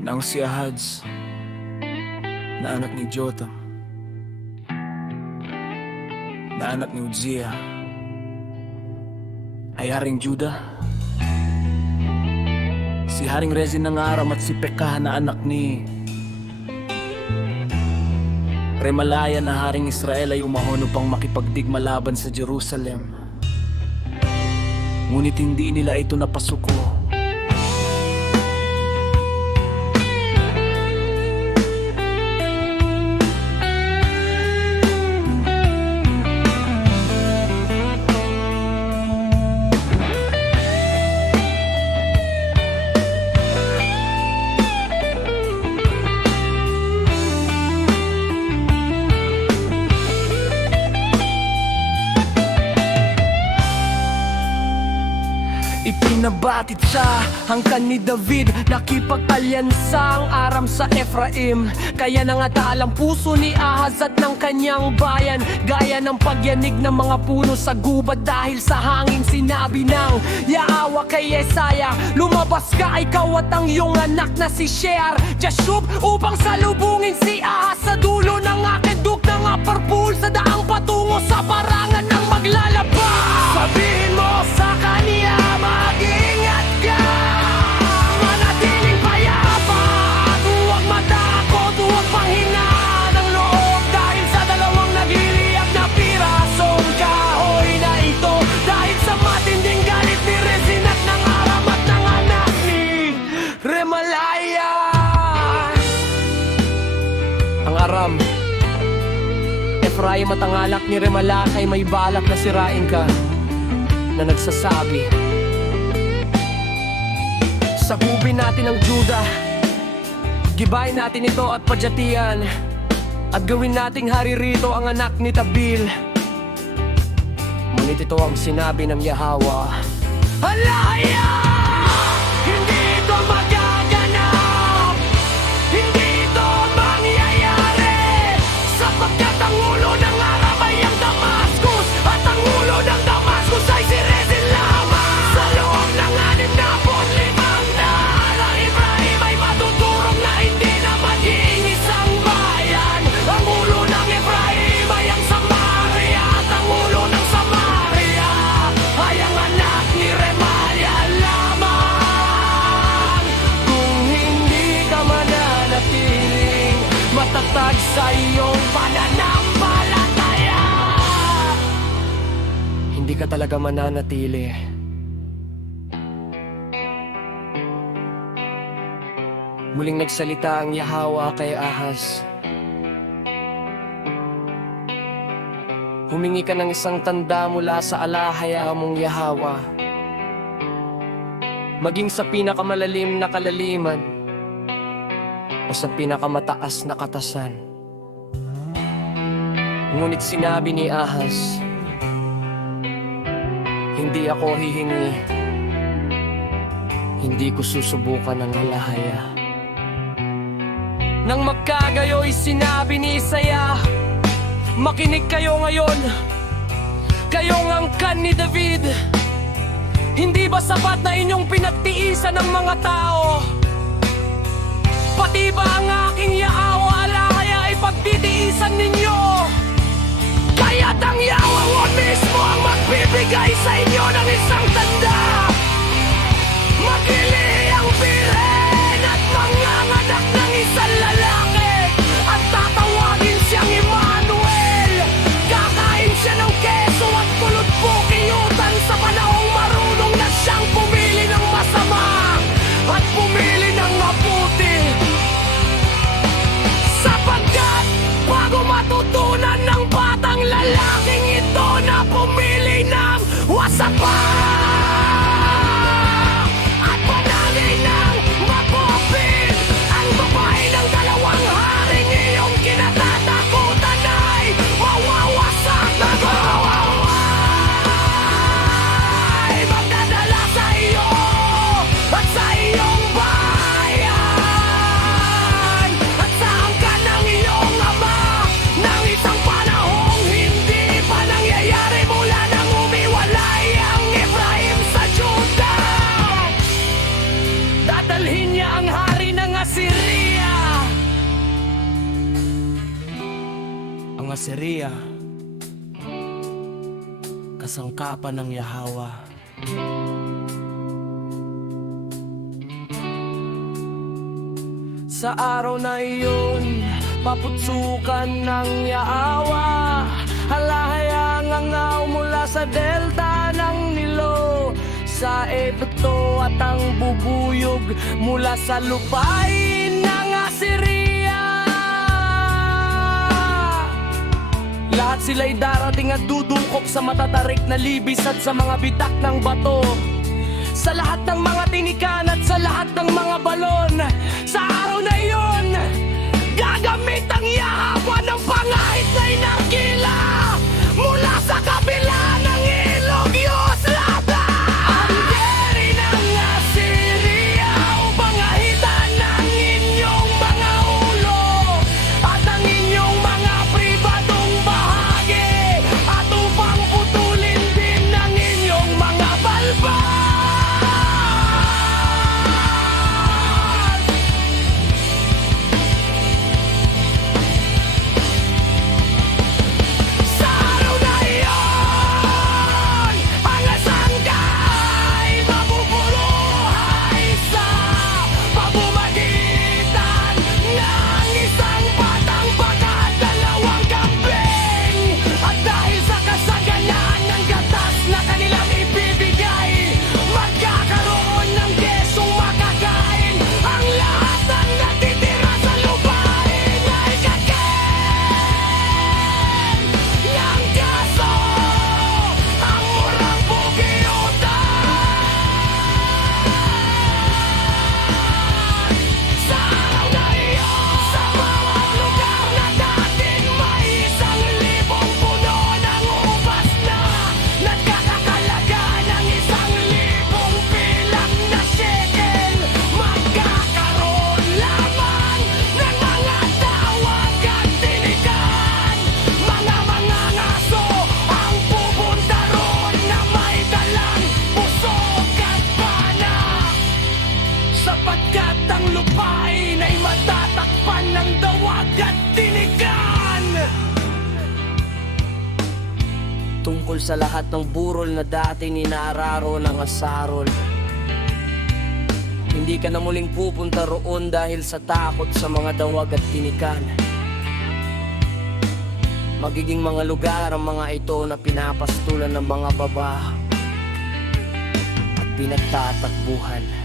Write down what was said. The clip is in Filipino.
Nang si Ahaz na anak ni Jotham, na anak ni Uzziah, ay Haring Juda. Si Haring Rezin ng Aram at si Pekah na anak ni Remalaya na Haring Israel ay umahon upang makipagdigma laban sa Jerusalem. Ngunit hindi nila ito napasuko. Ipinabatid sa hangkan ni David, nakipag-alyansa ang Aram sa Ephraim. Kaya nangatal ang puso ni Ahaz at ng kanyang bayan, gaya ng pagyanig ng mga puno sa gubat. Dahil sa hangin sinabi ng Yahweh kay Yesaya, lumabas ka ikaw at ang iyong anak na si Shear Jashub, upang salubungin si Ahaz sa dulo ng akenduk ng Upper Pool, sa daang patungo sa parangan ng maglalaba. Sabihin mo sa kaniya, mag-ingat ka, manatiling payapa, huwag matakot, huwag panghina ng loob, dahil sa dalawang nagliliyak na pirasong kahoy na ito, dahil sa matinding galit ni Rezin at ng Aram at ng anak ni Remalaya. Ang Aram, Ephraim at ang anak ni Remalaya ay may balak na sirain ka, na nagsasabi, sakupin natin ang Juda, gibayin natin ito at padyatian, at gawin nating hari rito ang anak ni Tabil. Ngunit ito ang sinabi ng Yahweh, Alaya! Hindi ito magaganap, hindi ito mangyayari, sapagkat ang ulo ng Aram ay ang Damascus, at ang ulo ng Damascus ay si Rezin lamang. Sa loob ng 65 na ang Ephraim ay matuturong na hindi na maging isang bayan. Ang ulo ng Ephraim ay ang Samaria, at ang ulo ng Samaria ay ang anak ni Remalaya lamang. Kung hindi ka mananatiling matatag sa iyong pananampalataya, hindi ka talaga mananatili. Muling nagsalita ang Yahweh kay Ahaz. Humingi ka ng isang tanda mula sa alahaya mong Yahweh, maging sa pinakamalalim na kalaliman o sa pinakamataas na katasan. Ngunit sinabi ni Ahaz, hindi ako hihingi, hindi ko susubukan ng alahaya. Nang magkagayo'y sinabi ni Isaiah, makinig kayo ngayon, kayong angkan ni David. Hindi ba sapat na inyong pinagtiisan ng mga tao? Pati ba ang aking Yahweh alahaya ay pagtitiisan ninyo? Kaya't ang Yahweh mismo ang magbibigay sa inyo ng isang tanda. Magili ang birhen at manganganak ng isang lalaki, at tatawagin siyang Emmanuel. Kakain siya ng keso at kulot po kiyutan, sa panahong marunong na siyang pumili ng masama at pumili ng mabuti. Sapagkat bago matutunan ng batang lalaking ito na pumili ng wasapa at panahon Dadalhin niya ang hari ng Assyria. Ang Assyria, kasangkapan ng Yahawa. Sa araw na iyon, paputsukan ng Yahawa, halahayang angaw mula sa delta ng Nilo, sa Egypto at ang bubuyog mula sa lupain ng Assyria. Lahat sila'y darating at dudungkok sa matatarik na libis at sa mga bitak ng bato, sa lahat ng mga tinikan at sa lahat ng mga balon. Sa araw na iyon, gagamit ang Yahawa ng pangahit na inarkila mula sa kabila ng ilog Yuslata. Ang deri ng Assyria upang ahitan ang inyong mga ulo at ang inyong mga pribadong bahagi, at upang putulin din ang inyong mga balbas. Sapagkat ang lupain ay matatakpan ng dawag at tinigan. Tungkol sa lahat ng burol na dati ninararo ng Asarol, hindi ka na muling pupunta roon dahil sa takot sa mga dawag at tinikan. Magiging mga lugar ang mga ito na pinapastulan ng mga baba at pinagtatakbuhan.